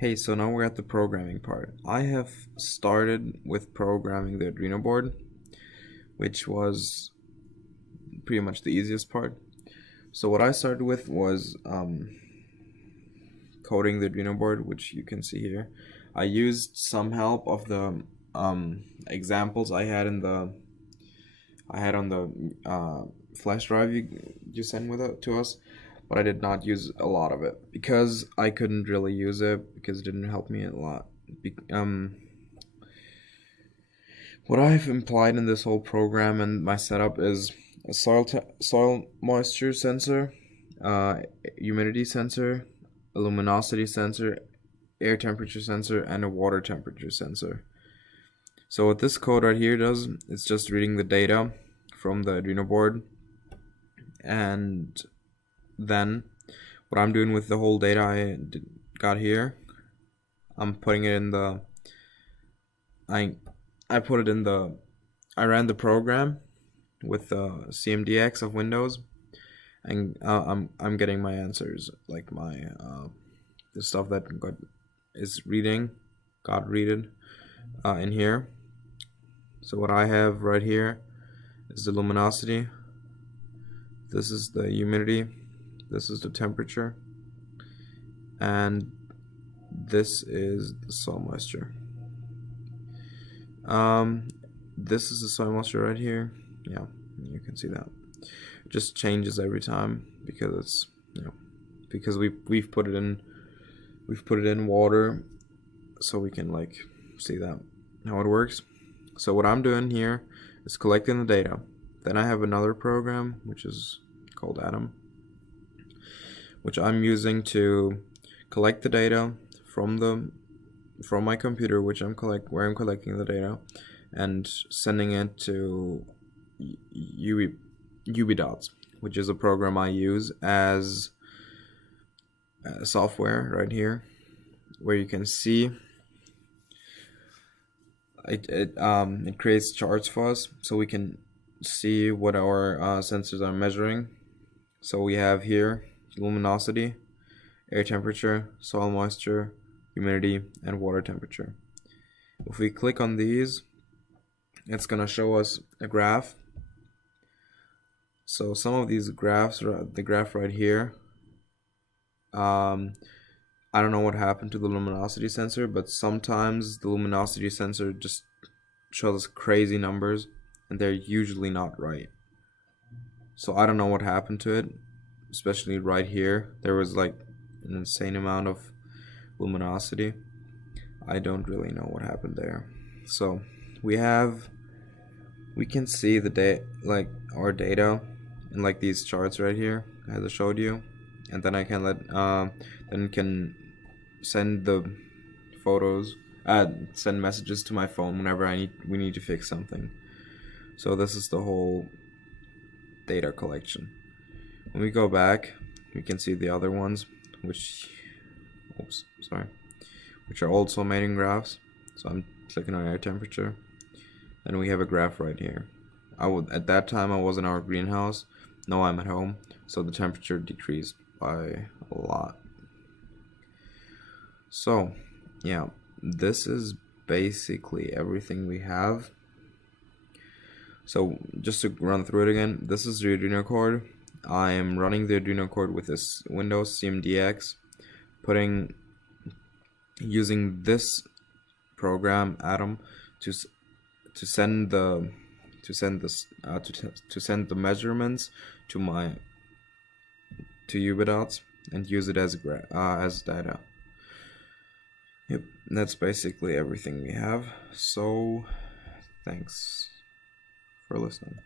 Hey, so now we're at the programming part. I have started with programming the Arduino board, which was pretty much the easiest part. So what I started with was coding the Arduino board, which you can see here. I used some help of the examples I had on the flash drive you sent with it to us, but I did not use a lot of it because I couldn't really use it because it didn't help me a lot. What I've implied in this whole program and my setup is a soil moisture sensor, uh, humidity sensor, a luminosity sensor, air temperature sensor, and a water temperature sensor. So what this code right here does, it's just reading the data from the Arduino board, and then what I'm doing with the whole data got here, I'm putting it in the I ran the program with the CMDX of Windows, and I'm getting my answers, like my the stuff that got readed in here. So what I have right here is the luminosity, this is the humidity, this is the temperature, and this is the soil moisture. This is the soil moisture right here. Yeah, you can see that. It just changes every time because it's because we've put it in water, so we can like see that how it works. So what I'm doing here is collecting the data. Then I have another program which is called Atom, which I'm using to collect the data from my computer, where I'm collecting the data, and sending it to UBDots, which is a program I use as software right here, where you can see it creates charts for us, so we can see what our sensors are measuring. So we have here luminosity, air temperature, soil moisture, humidity, and water temperature. If we click on these, it's gonna show us a graph. So some of these graphs, the graph right here, I don't know what happened to the luminosity sensor, but sometimes the luminosity sensor just shows crazy numbers, and they're usually not right. So I don't know what happened to it, especially right here. There was like an insane amount of luminosity. I don't really know what happened there. So we can see like our data in like these charts right here as I showed you, and then I can can send the photos, send messages to my phone whenever we need to fix something. So this is the whole data collection. When we go back, we can see the other ones, which are also made in graphs. So I'm clicking on air temperature, and we have a graph right here. At that time I was in our greenhouse. Now I'm at home, so the temperature decreased by a lot. So yeah, this is basically everything we have. So just to run through it again, this is the Arduino code. I am running the Arduino code with this Windows CMDX, using this program Atom to send the measurements to UBDots and use it as data. Yep, that's basically everything we have. So thanks for listening.